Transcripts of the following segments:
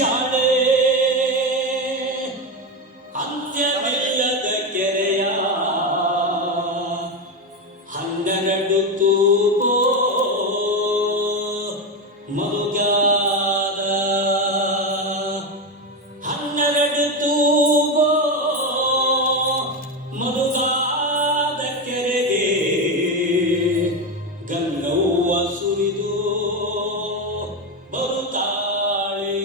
ಶಾಲೆ ಅಂತ್ಯವಿಲ್ಲದ ಕೆರೆಯ 12 ತೂಬೋ ಮರುಗಾದ 12 ತೂಬೋ ಮರುಗಾದ ಕೆರೆಗೆ ಗಂಗವ್ವ ಸುರಿದು ಬರುತ್ತಾಳೆ.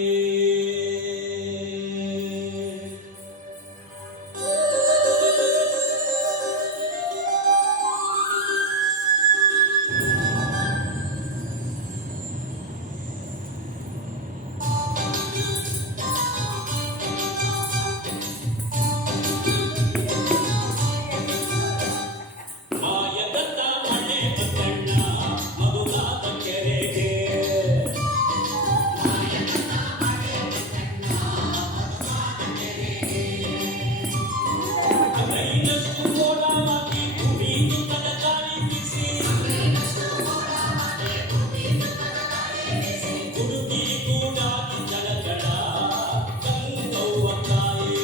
ಮಾಯದ ಮಳೆ ಬಂದಣ್ಣ ಮರುಗಾದ ಕೆರೆಗೆ ಅಂಗೈನಷ್ಟು ಮೋಡವಾಗಿ ಭೂಮಿಯು ತನ್ನ ಗಾಳಿ ಬೀಸಿ ಗುಡುಗಿ ಗೂಡಾಗಿ ಜಲಜಡ ಗಂಗವ್ವ ತಾಯಿ.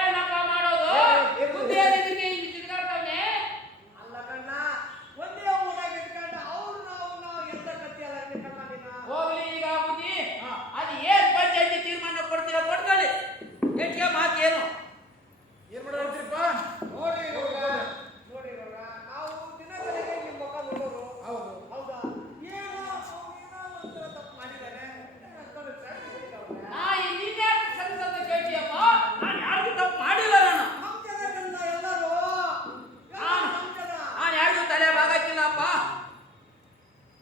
ಏನಪ್ಪ ಮಾಡೋದು? ಬುದ್ಧಿ ಅದಕ್ಕೆ ಹಿಂಗ್ ತಿರ್ಗಾಡ್ತಾವ್ನೆ. ಅಲ್ಲ ಕಣ್ಣ, ಒಂದೇ ಊರಾಗ ಇಟ್ಕೊಂಡು ಅವ್ರು ನಾವು ಎಂತ ಕತ್ತಿ ಅಲ್ಲ ಕಣ್ಣ ನೀನು. ಹೋಗ್ಲಿ ಈಗ ಬುದ್ಧಿ. ಅದು ಏನ್ ಪಂಚಾಯತಿ ತೀರ್ಮಾನ ಕೊಡ್ತೀರ ಕೊಡ್ಕೊಳ್ಳಿ. ಹೆಚ್ಚಿಗೆ ಮಾತೇನು? ಏನ್ ಮಾಡ್ತೀರಪ್ಪ? ನೋಡಿ ಇವಾಗ, ನಾವು ದಿನಗಳಿಗೆ ನಿಮ್ಮ ಮುಖ ನೋಡೋರು. ಹೌದು. ಹೌದಾ? ಏನೋ ಒಂಥರ ತಪ್ಪು ಮಾಡಿದ್ದಾನೆ. ನಾ ಇನ್ಯಾಕೆ ಸಂಸದ ಕೇಳ್ತೀಯಪ್ಪ? ನಾನು ಯಾರಿಗೂ ತಪ್ಪು ಮಾಡಿಲ್ಲ. ನಮ್ಮ ಜನ ಕಣ್ಣ ಎಲ್ಲರೂ. ನಮ್ಮ ಜನ. ನಾನು ಯಾರಿಗೂ ತಲೆ ಬಾಗಾಕಿಲ್ಲಪ್ಪ.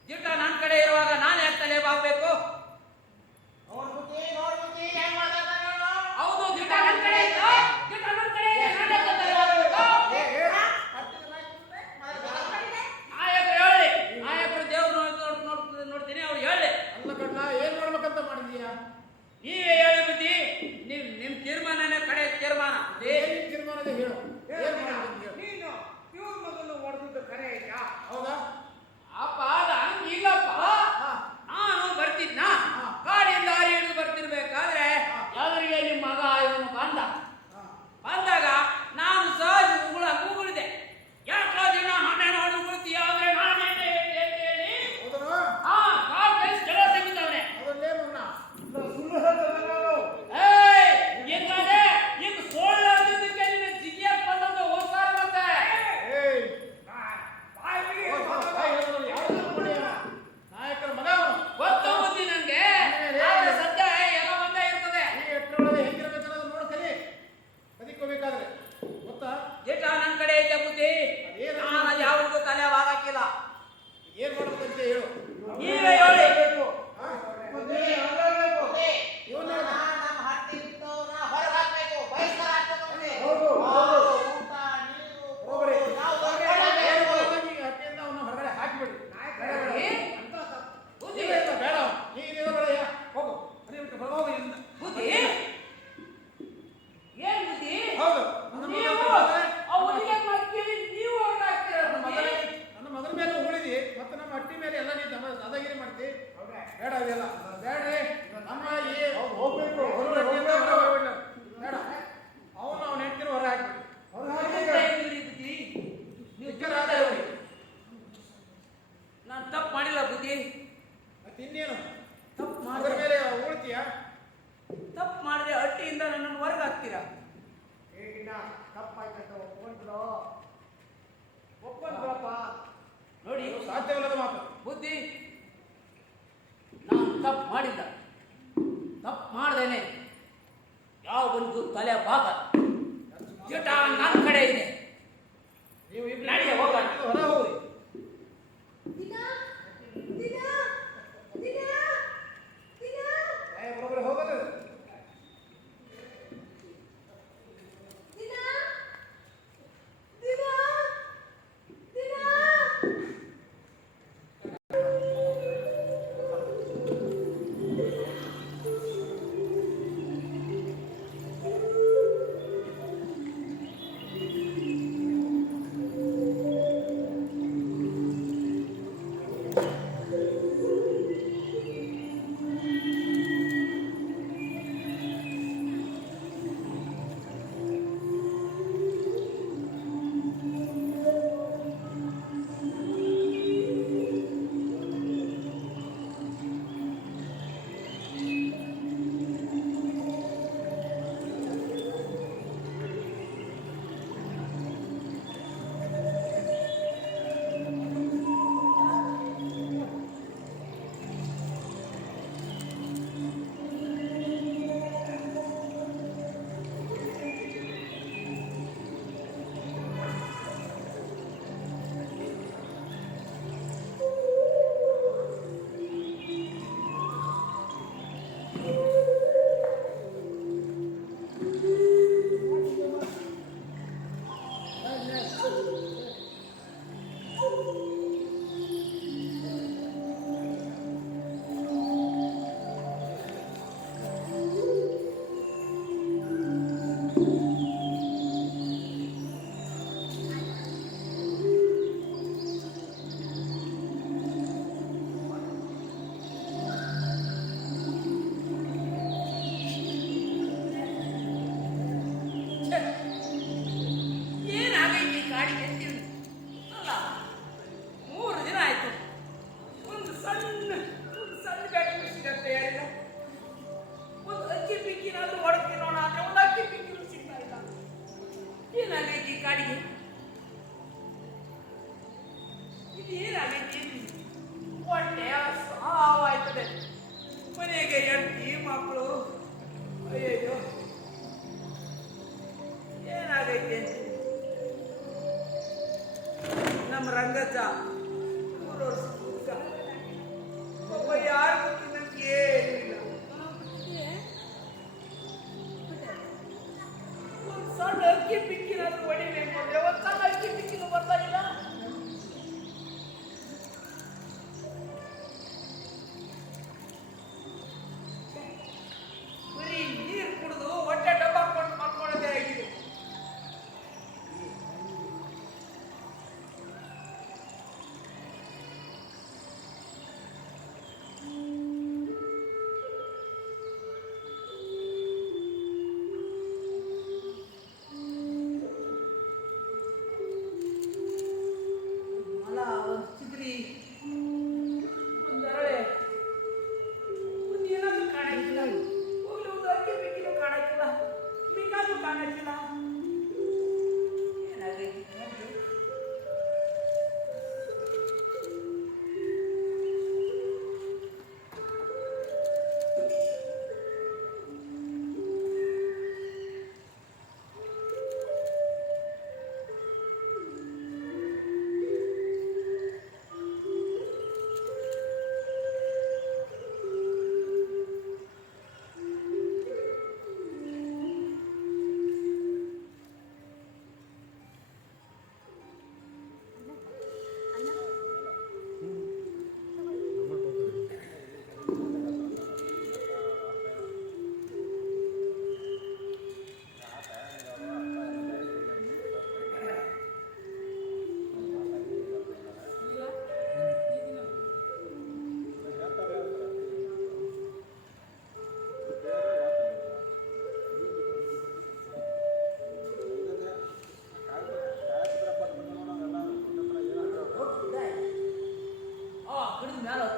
ಜಿಟ್ಟ ನನ್ನ ಕಡೆ ಇರುವಾಗ ನಾನು ಯಾಕೆ ತಲೆ ಬಾಗಬೇಕು? ಹೌದು, ಜಿಟ್ಟ ನನ್ನ ಕಡೆ ಇತ್ತು. ಜಿಟ್ಟ ನನ್ನ ಕಡೆ ಇದೆ, ನಾನು ಯಾಕೆ ತಲೆ ಬಾಗ್ಬೇಕು? ನಾಯಕರು ಹೇಳಿ. ನಾಯಕರು ದೇವ್ರು ನೋಡ್ತೀನಿ, ಅವ್ರು ಹೇಳಿ. ಅಲ್ಲ ಕಣ್ಣ, ಏನ್ ಮಾಡ್ಬೇಕಂತ ಮಾಡಿದೀಯಾ? ನೀವೇ ಹೇಳಿ ಬುದ್ಧಿ. ನಿಮ್ ತೀರ್ಮಾನನೇ ಕಡೆ ತೀರ್ಮಾನ. ಏನ್ ತೀರ್ಮಾನದ ಹೇಳು. ಏನ್ ಮಾಡ್ಬೇಕಂತ ಹೇಳು. ನೀನು ಇವ್ರ ಮೊದಲು ಹೊಡೆದಿದ್ದು ಕರೆ ಆಯ್ತಾ? ಹೌದಾ? ಅಪ್ಪ ಅದು ಹಂಗಿಲ್ಲಪ್ಪ. ನಾನು ಬರ್ತಿದ್ನ, ಕಾಡಿಂದ ಹಾರಿ ಹಿಡಿದು ಬರ್ತಿರ್ಬೇಕಾದ್ರೆ ಎದುರಿಗೆ ನಿಮ್ಮ ಮಗ ಇವನು ಬಂದಾಗ ನಾನು ಸಹಜ ಕೂಗುಳಿದೆ. ಯಾಕೋ ದಿನ ಹಣೆ ನೋಡಿ ಉಗುಳ್ತೀಯ ಅಂದ್ರೆ ನಾನು ಹೇಳಿ ಹೌದಾ? ಕಾಲ್ ಕೈ ಜಲ ತೆಗಿತಾವ್ರೆ. ಅದಲ್ಲೇ ಮಗನ. ಸುಳ್ಳು ಹೇಳ್ತಾರೆ ನಾನು. ಹಿಂಗಾದ್ರೆ ಈಗ ಸೋಳ್ಳು ಅಂದಿದ್ದಕ್ಕೆ ನಿನ್ನ ಜಿಗಿಯಕ್ ಬಂದಂತ ಹೋಗ್ತಾರ ಮತ್ತೆ. ಏಯ್, ಬಾಯಿ ಬಿಡಿ. ಬಾಯ್ ಹೇಳಿದ್ರು ಯಾವ್ದು ಮಾಡ್ಯಾನ? ನಾಯಕರ ಮಗ ಅವನು. ಗೊತ್ತು ಬುದ್ಧಿ ನಂಗೆ. ಆದ್ರೆ ಸದ್ಯ ಎಲ್ಲ ಒಂದೇ ಇರ್ತದೆ. ಈ ಎಟ್ಟರೊಳಗೆ ಹೆಂಗಿರ್ಬೇಕನ್ನೋದು ನೋಡ್ ಕಲಿ. ಬದುಕೋಬೇಕಾದ್ರೆ ಗೊತ್ತಾ? ಜಿಟ್ಟ ನನ್ನ ಕಡೆ ಐತೆ ಬುದ್ಧಿ. ನಾನು ಅದು ಯಾವ್ದು ತಲೆ ಬಾಗಾಕಿಲ್ಲ. ಏನ್ ಮಾಡ್ಬೇಕಂತ ಹೇಳು. ನೀವೇ ಹೇಳಿ. ಇವನ್ನ ಹಟ್ಟಿಯಿಂದ ಅವನ್ನ ಹೊರಗಡೆ ಹಾಕಿಬಿಡಿ. ಬುದ್ಧಿ ಇಲ್ಲ, ಇಲ್ಲ, ಬೇಡ. ನೀನು ಬೇಡ. ಹೋಗು. ಹೋಗು ಇಲ್ಲಿಂದ. ಬುದ್ಧಿ ಏನ್ ಬುದ್ಧಿ? ಹೌದು. ನನ್ನ ನೀವು ಮಗನ ಅವನಿಗೆ ಮಕ್ಕಳಿ ನೀವು ಹೊರಗಾಕ್ತೀರ ಬುದ್ಧಿ. ನನ್ನ ಮಗನ ಮೇಲೆ ಉಳಿದಿ ಮತ್ತೆ ನಮ್ಮ ಹಟ್ಟಿ ಮೇಲೆ ಎಲ್ಲ ನೀನು ದಾದಾಗಿರಿ ಮಾಡ್ತಿ. ಬೇಡ ಅದೆಲ್ಲ ಬೇಡ್ರಿ. ನಮ್ಮ ಹೋಗ್ಬೇಕು ಬೇಡ. ಅವನು ಅವನ ಹೆಂಡತಿನ ಹೊರ ಹಾಕ್ಬಿಡಿ. ಎಂತ ಹೇಳಿದ್ರಿ ಬುದ್ಧಿ? ನೀವು ಜನ ನಾನು ತಪ್ಪು ಮಾಡಿಲ್ಲ ಬುದ್ಧಿ. ಮತ್ತೆ ಇನ್ನೇನು ತಪ್ಪು ಅದರ ಮಾಡಿದ್ರೆ ಮೇಲೆ ಉಳ್ತೀಯ? ತಪ್ಪು ಮಾಡಿದ್ರೆ ಹಟ್ಟಿಯಿಂದ ನನ್ನನ್ನು ಹೊರಗೆ ಹಾಕ್ತೀರಾ? ಈಗಿನ ತಪ್ಪಾಯ್ತಂತ ಒಪ್ಕೊಂಡ್ರಪ್ಪ. ನೋಡಿ ಸಾಧ್ಯವಿಲ್ಲದ ಮಾತು. ಬುದ್ಧಿ, ನಾನು ತಪ್ಪು ಮಾಡಿಲ್ಲ. ತಪ್ಪು ಮಾಡ್ದೇನೆ ಯಾವ ಬಂದು ತಲೆ ಬಾಗ ಜಿಟ ನನ್ನ ಕಡೆ ಇದೆ. ನೀವು ಇಬ್ರು ನಡಿ, ಹೋಗೋಣ. ಹೊರ ಹೋಗಿ. ಬರೋಬ್ಬರಿ ಹೋಗೋದು.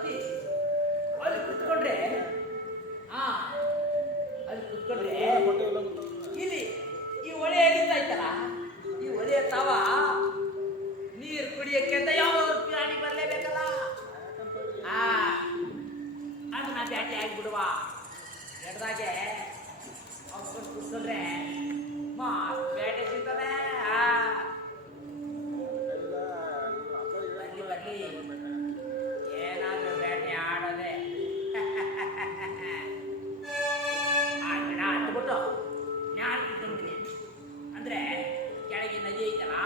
ಹತ್ತಿ ಅಲ್ಲಿ ಕುತ್ಕೊಂಡ್ರೆ ಹಾ ಅಲ್ಲಿ ಕುತ್ಕೊಂಡ್ರೆ ಇಲ್ಲಿ ಈ ಹೊಳೆ ಹರಿತಾ ಇತ್ತಲ್ಲ ಈ ಹೊಳೆಯ ತವ ನೀರು ಕುಡಿಯಕ್ಕೆ ಅಂತ ಯಾವ್ದಾದ್ರು ಪ್ರಾಣಿ ಬರ್ಲೇಬೇಕಲ್ಲ ಆ ಅದನ್ನ ಬ್ಯಾಟಿ ಆಗಿಬಿಡುವ ಎಡ್ದಾಗೆ ಅವ್ಕೊಂಡು ಕುತ್ಕೊಂಡ್ರೆ ಮಾ ಬೇಟೆ ಸಿಗ್ತದೆ ಬರ್ಲಿ ಬರ್ಲಿ ಏನಾದ್ರೂ ಬೇಟೆ ಆಡೋದೆ ಆ ಗಿಡ ಹತ್ಬಿಟ್ಟು ನಾನು ತಿಂತೀನಿ ಅಂದ್ರೆ ಕೆಳಗೆ ನದಿ ಐತಲ್ಲ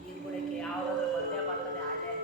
ನೀರು ಕುಡಿಯಕ್ಕೆ ಯಾವ್ದಾದ್ರು ಬಂದೇ ಬರ್ತದೆ ಹಾಗೆ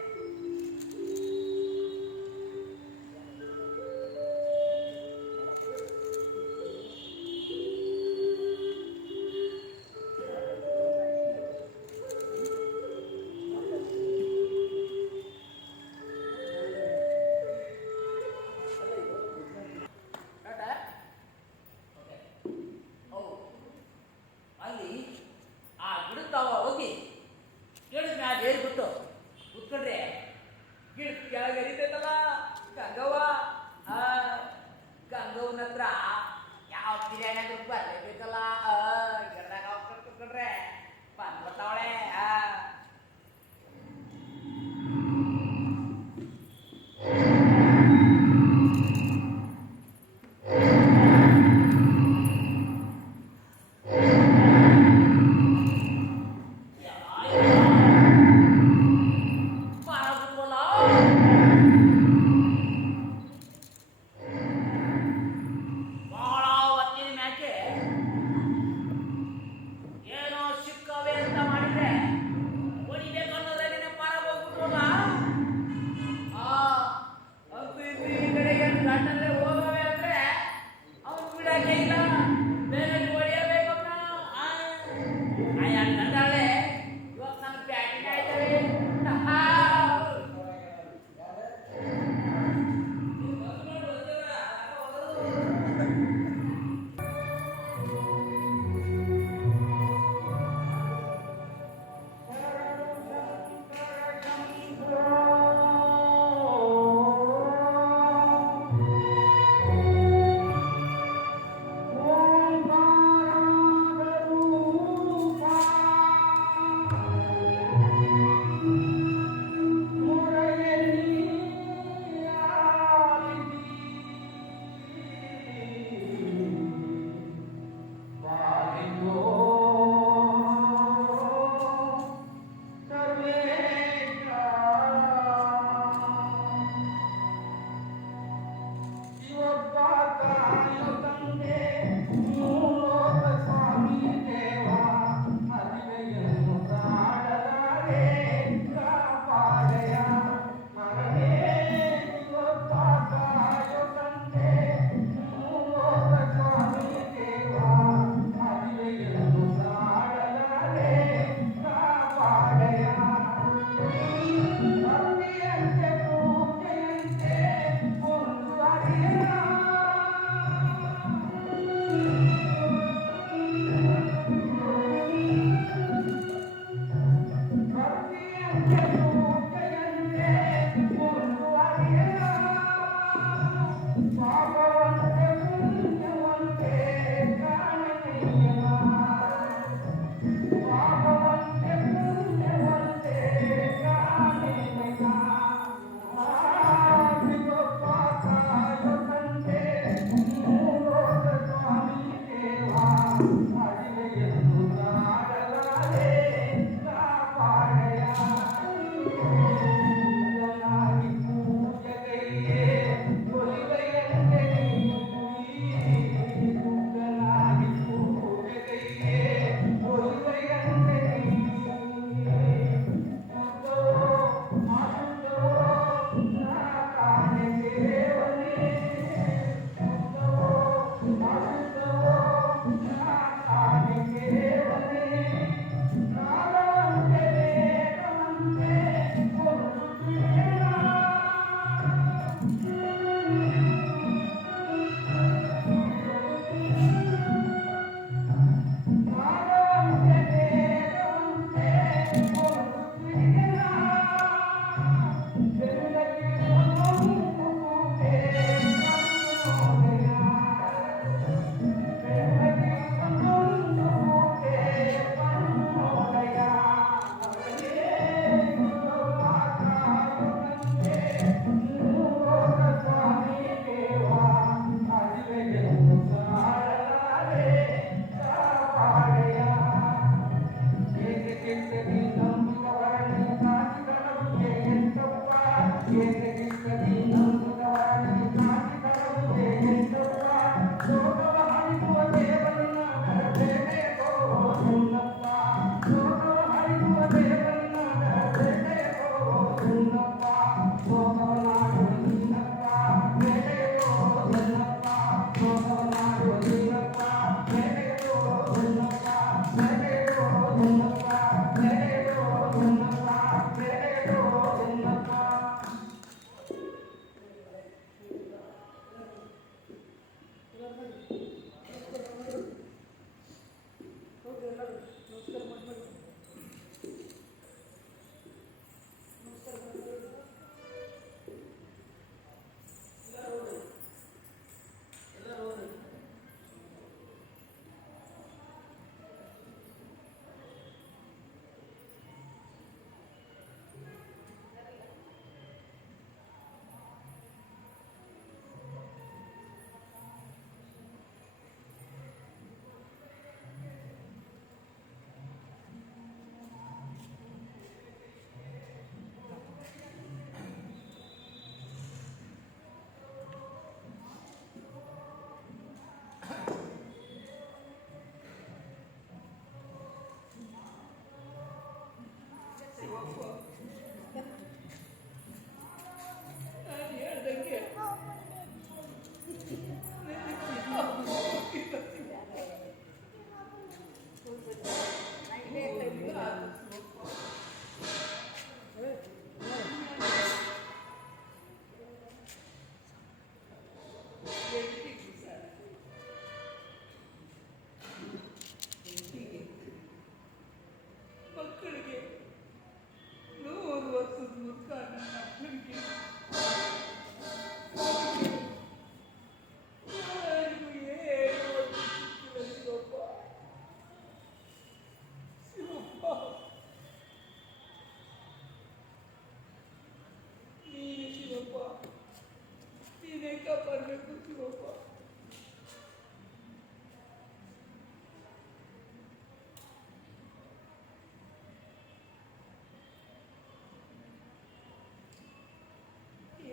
ನೀನೇ ಕಾಪಾಡಬೇಕು ಶಿವಪ್ಪ.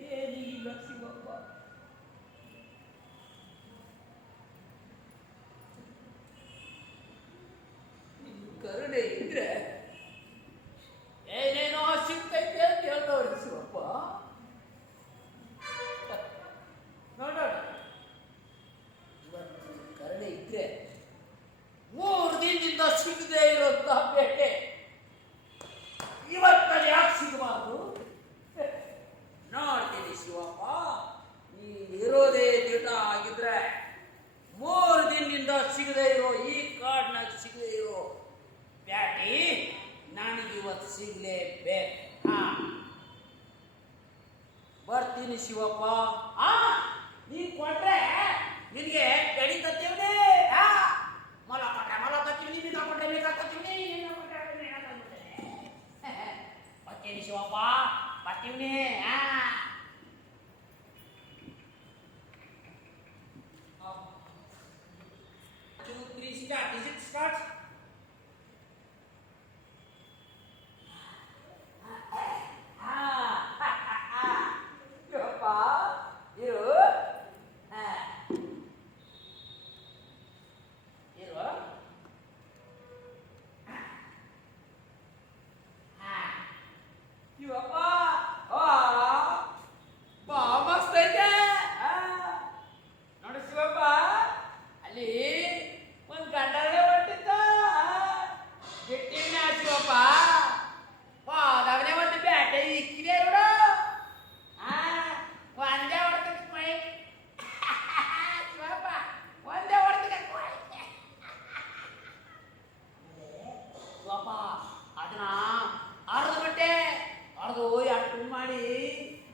ಏನಿಲ್ಲ ಶಿವಪ್ಪ. ನಿನ್ನ ಕರುಣೆ ಇದ್ರೆ ಏನೇನೋ ಸಿಗ್ತೈತೆ ಅಂತ ಹೇಳ್ದವ್ರೆ ಶಿವಪ್ಪ. ನೋಡೋಣ, ಇವತ್ತು ಕರುಣೆ ಇದ್ರೆ 3 ದಿನದಿಂದ ಸಿಗದೆ ಇರೋಂಥ ಬೇಟೆ ಇವತ್ತಲ್ಲಿ ಯಾಕೆ ಸಿಗಬಾರ್ದು? ನೋಡ್ತೀನಿ ಶಿವಪ್ಪ, ನೀನಿರೋದೇ ದಿಟ ಆಗಿದ್ರೆ 3 ದಿನದಿಂದ ಸಿಗದೆ ಇರೋ ಈ ಕಾಡ್ನಾಗ ಸಿಗದೆ ಇರೋ ಬ್ಯಾಟಿ ನನಗಿವತ್ತು ಸಿಗ್ಲೇಬೇಕು. ಬರ್ತೀನಿ ಶಿವಪ್ಪ. ನೀನ್ ಕೊಟ್ರೆ ನಿನಗೆ ಗಡಿ ತತ್ತೀವನೇ. ಮೊಲ ಕೊಟ್ರೆ ಮೊಲ ತತ್ತೀವಿ, ಮೀನ ಕೊಟ್ರೆ ಮೀನ ತತ್ತೀವಿ, ಬರ್ತೀನಿ ಶಿವಪ್ಪ, ಬರ್ತೀವಿ. 2, 3 start. Is it start? Shivappa ಇರು. ಇರು. ಶಿವಪ್ಪ ಬಾ, ಮಸ್ತ್ ಐತೆ. ನೋಡು ಶಿವಪ್ಪ, ಅಲ್ಲಿ ಒಂದು ಗಂಡನೇ ಹೊಟ್ಟಿದ್ದ ಬಿಟ್ಟಿನ ಶಿವಪ್ಪ. ಹೋದವನೇ ಒಂದು ಬ್ಯಾಟೆ ಇಕ್ಕಿದೆ ನೋಡು. ಒಂದೇ ಹೊಡೆದಕ್ಕೆ ಮೈ ಶಿವಪ್ಪ, ಒಂದೇ ಹೊಡೆದಕ್ಕೆ ಶಿವಪ್ಪ. ಅದನ್ನ ಅರ್ಧ ಗಂಟೆ ಅರ್ದು ಎರಡು ಮಾಡಿ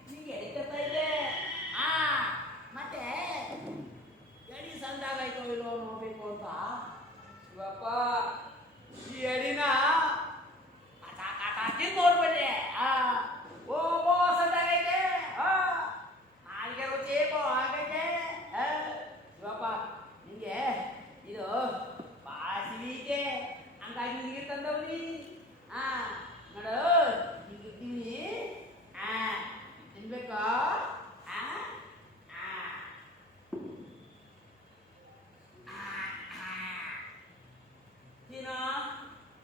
ನಿಂಗೆ ಎಡಿಕತ್ತಾ ಇದೆ. ಮತ್ತೆ ಎಡಿ ಸಂದಾಗಾಯ್ತೋ ಇಲ್ಲೋ ನೋಡ್ಬೇಕು ಅಂತ ಶಿವಪ್ಪ. ಈ ಎಡಿನ ನೋಡ್ಬೇಡಿ. ಓ ಸಂದಾಗೈತೆ, ಹಾಗೆ ರುಚಿ ಆಗೈತೆ ಶಿವಪ್ಪ. ನಿಂಗೆ ಇದು ಭಾಳ ಸಿಗೈತೆ, ಹಂಗಾಗಿ ನಿನಗೆ ತಂದವ್ರಿ. ನೋಡು, ಹಿಂಗಿರ್ತೀವಿ, ತಿನ್ಬೇಕಾ?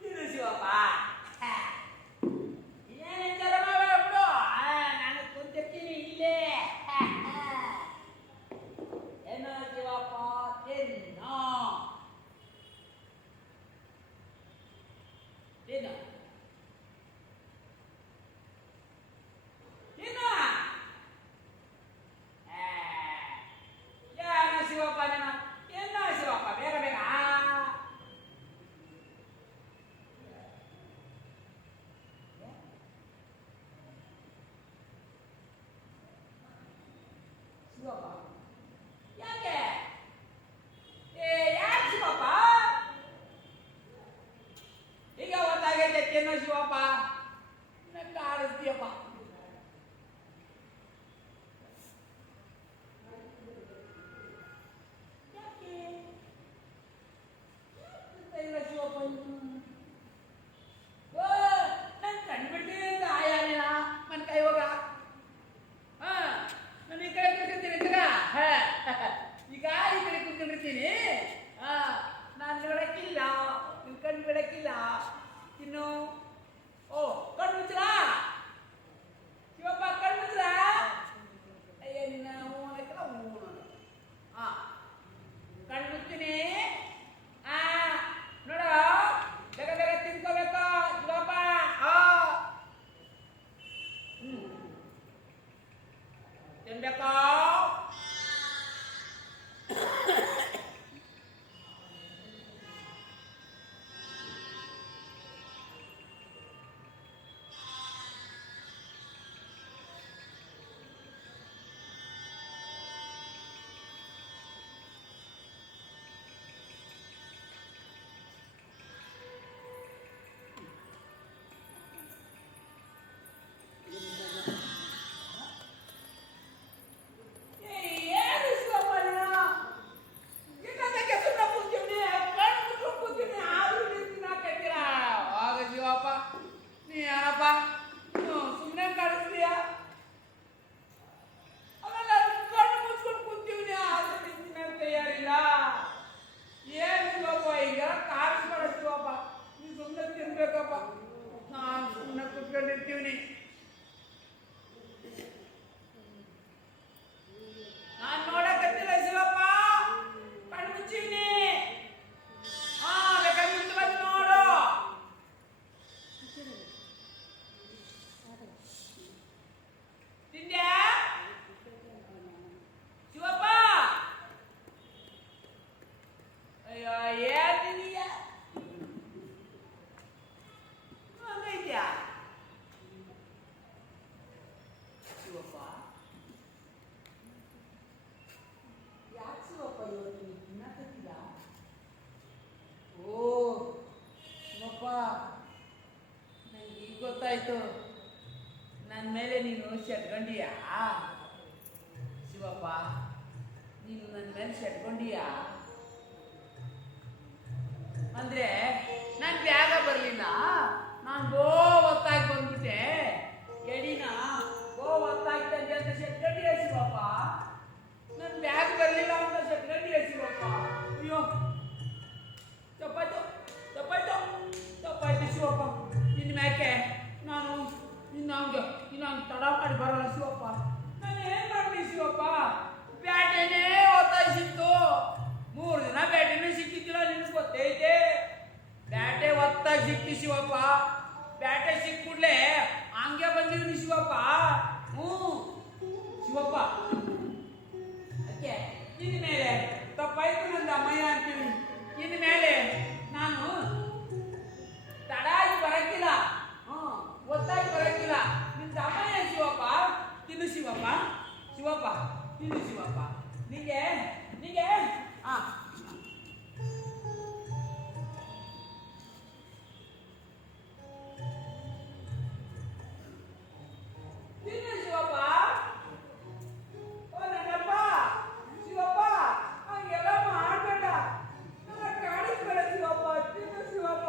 ತಿನ್ನು ಶಿವಪ್ಪ. ಇನ್ನೇನು ವಿಚಾರ ಮಾಡ್ಬಿಡು, ನಾನು ಕುಂತಿರ್ತೀನಿ ಇಲ್ಲೇ. ಏನು ಶಿವಪ್ಪ, ತಿನ್ನು ತಿನ್ನು ತಿನ್ನು. ಏನು ಶಿವಪ್ಪ ನೀನು? ಏನು ಶಿವಪ್ಪ, ಬೇಗ ಬೇಗ. ಶಿವಪ್ಪ ಯಾಕೆ? ಯಾಕೆ ಶಿವಪ್ಪ? ಈಗ ಒಂದಾಗೈತೆ, ತಿನ್ನೋ ಶಿವಪ್ಪ. ನಂಗೆ ಆಡಿಸ್ತೀಯಪ್ಪ. ಯಾಕೆ ಇಲ್ಲ ಶಿವಪ್ಪ? ನನ್ ಕಂಡ್ಬಿಡ್ತೀನಿ ಅಂತ ಆಯಾಲಿನ ಮನ್ ಕೈ ಹೋಗ. ನಾನು ಈ ಕಡೆ ತಿರ್ತೀನಿ. ಇವತ್ತು ನೀನು ತಿನ್ನಕತ್ತಿಲ್ಲ? ಓ ಶಿವಪ್ಪ, ನಂಗೆ ಈಗ ಗೊತ್ತಾಯ್ತು, ನನ್ನ ಮೇಲೆ ನೀನು ಶಟ್ಕೊಂಡಿಯಾ? ಶಿವಪ್ಪ, ನೀನು ನನ್ನ ಮೇಲೆ ಶಟ್ಕೊಂಡಿಯಾ? ಅಂದ್ರೆ ನಾನು ಬ್ಯಾಗ ಬರಲಿಲ್ಲ, ನಾನು ಹೊತ್ತಾಗಿ ಬಂದ್ಬಿಟ್ಟೆ, ಎಡಿನ ಹೊತ್ತಾಗಿ ತಂದೆ ಅಂತ ಶಟ್ಕೊಂಡಿಯ ಶಿವಪ್ಪ? ನನ್ನ ಬ್ಯಾಗ್ ಬರಲಿಲ್ಲ ಅಂತ ಶಟ್ಕೊಂಡಿಯ ಶಿವಪ್ಪ? ಅಯ್ಯೋ, ತಪ್ಪಾಯ್ತು ತಪ್ಪಾಯ್ತು ತಪ್ಪಾಯ್ತು ಶಿವಪ್ಪ. ಇನ್ನು ಮ್ಯಾಕೆ ನಾನು ಇನ್ನಂಗೆ ತಡ ಮಾಡಿ ಬರಲ್ಲ ಶಿವಪ್ಪ. ನಾನು ಏನು ಮಾಡಲಿ ಶಿವಪ್ಪ? ಬ್ಯಾಟೆನೇ ಒತ್ತಾಯಿಸಿತ್ತು, 3 ದಿನ ಬ್ಯಾಟೆನೂ ಸಿಕ್ಕಿದ್ದಿಲ್ಲ, ನಿನ್ಗೆ ಗೊತ್ತೈತೆ. ಬ್ಯಾಟೆ ಒತ್ತಾಗಿ ಸಿಕ್ತಿ ಶಿವಪ್ಪ, ಬ್ಯಾಟೆ ಸಿಕ್ಕುಡ್ಲೆ ಹಂಗೆ ಬಂದಿವ್ನಿ ಶಿವಪ್ಪ. ಶಿವಪ್ಪ, ಅದಕ್ಕೆ ಇನ್ನು ಮೇಲೆ ತಪ್ಪಾಯ್ತು ನಂದು ಅಮ್ಮಯ್ಯ ಅಂತೀವಿ. ಇನ್ನು ಮೇಲೆ ನಾನು ತಡಾಗಿ ಬರಕ್ಕಿಲ್ಲ, ಒತ್ತಾಗಿ ಬರಕ್ಕಿಲ್ಲ. ನಿಂದ ಅಮ್ಮಯ್ಯ ಶಿವಪ್ಪ, ತಿನ್ನು ಶಿವಪ್ಪ, ಶಿವಪ್ಪ ತಿನ್ನು ಶಿವಪ್ಪ. ನಿಂಗೆ ಆ ತಿನ್ನು ಶಿವಪ್ಪ. ಓ ನನ್ನಪ್ಪ ಶಿವಪ್ಪ, ಹಂಗೆಲ್ಲ ಮಾಡಬೇಡ, ನನ್ನ ಕಾಣಿಸ್ಬೇಡ ಶಿವಪ್ಪ, ತಿನ್ನು ಶಿವಪ್ಪ.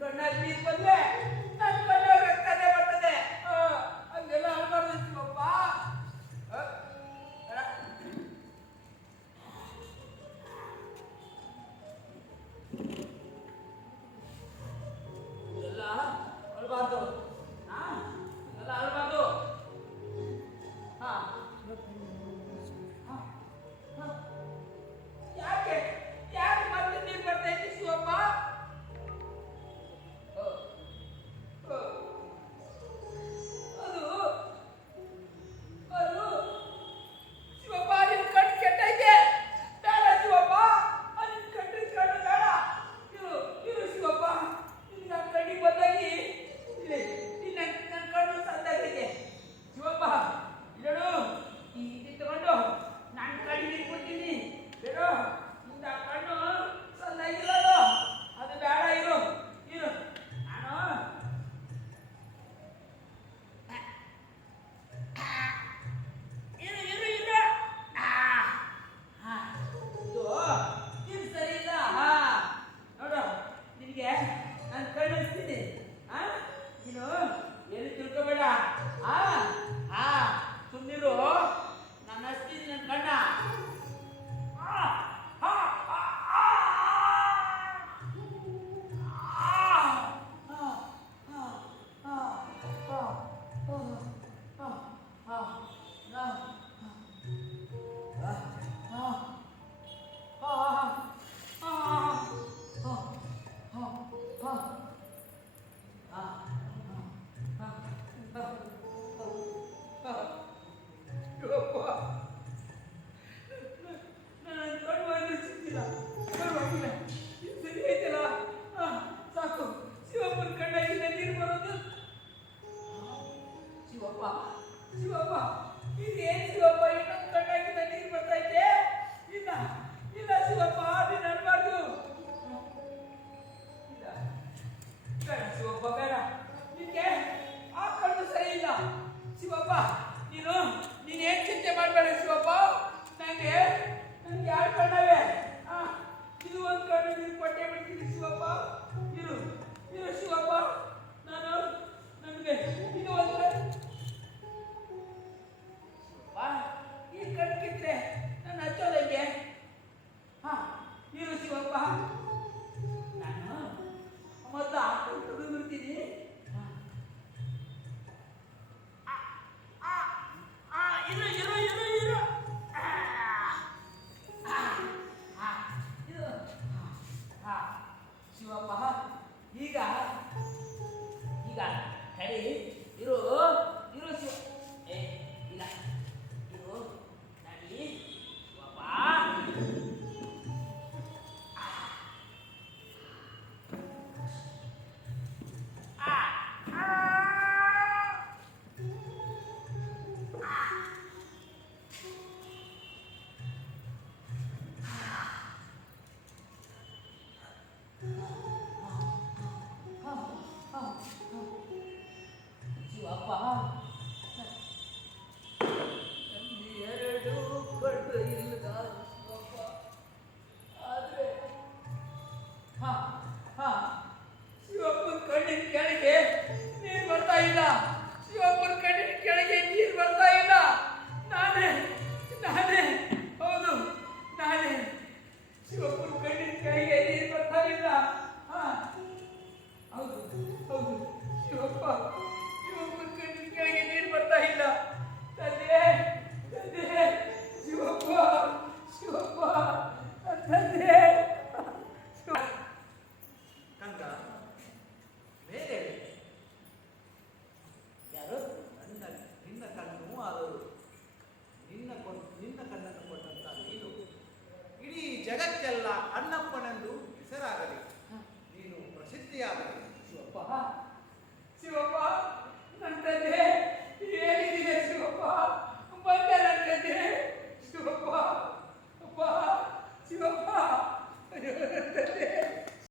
ಕಣ್ಣಲ್ಲಿ ನೀರು ಬಂದ್ರೆ ನನ್ನ ಕಣ್ಣಲ್ಲಿ ರಕ್ತನೇ ಬರ್ತದೆ. ಹಂಗೆಲ್ಲ ಅನ್ಬಾರ್ದು ಶಿವಪ್ಪ. ಎಲ್ಲ ಅಳ್ಬಾರ್ದು. ಎಲ್ಲ ಅಳ್ಬಾರ್ದು. ಹಾ ಯಾಕೆ ಯಾಕೆ ಮತ್ತೆ ನೀರು ಬರ್ತೈತಿ ಶಿವಪ್ಪ? ಅದು ಅದು ಶಿವಪ್ಪ, ನಿನ್ ಕಣ್ಣು ಕೆಟ್ಟೈತೆ. ಬೇಡ ಶಿವಪ್ಪ, ನಿನ್ ಕಣ್ಣಿನ ಕಣ್ಣು ಬೇಡ. ಇರು ಶಿವಪ್ಪ, ನಿನ್ನ ಕಣ್ಣಿಗೆ ಬಂದಾಗಿ ಇಲ್ಲಿ ನನ್ನ ಕಣ್ಣು ಸಂದಾಗೈತೆ. ಶಿವಪ್ಪ ಇಲ್ಲಡು, ಇದು ತಗೊಂಡು ನನ್ನ ಕಣ್ಣಿಗೆ ಇಟ್ಬಿಡ್ತೀನಿ. ಬೇಡ, ನಿನ್ನ ಕಣ್ಣು ಸಂದಾಗಿರೋದು ಅದು ಬೇಡ. ಇರು ಇರು ನಾನು ಇರು ಇರು ಇರು. ಇದು ಇದು ಸರಿ ಇಲ್ಲ. ನೋಡು, ನಿನಗೆ ನಾನು ಕಣ್ಣು ಹಚ್ತೀನಿ. ನೀನು ಏನು ತಿಳ್ಕೊಬೇಡ. ಸುಮ್ಮನಿರು.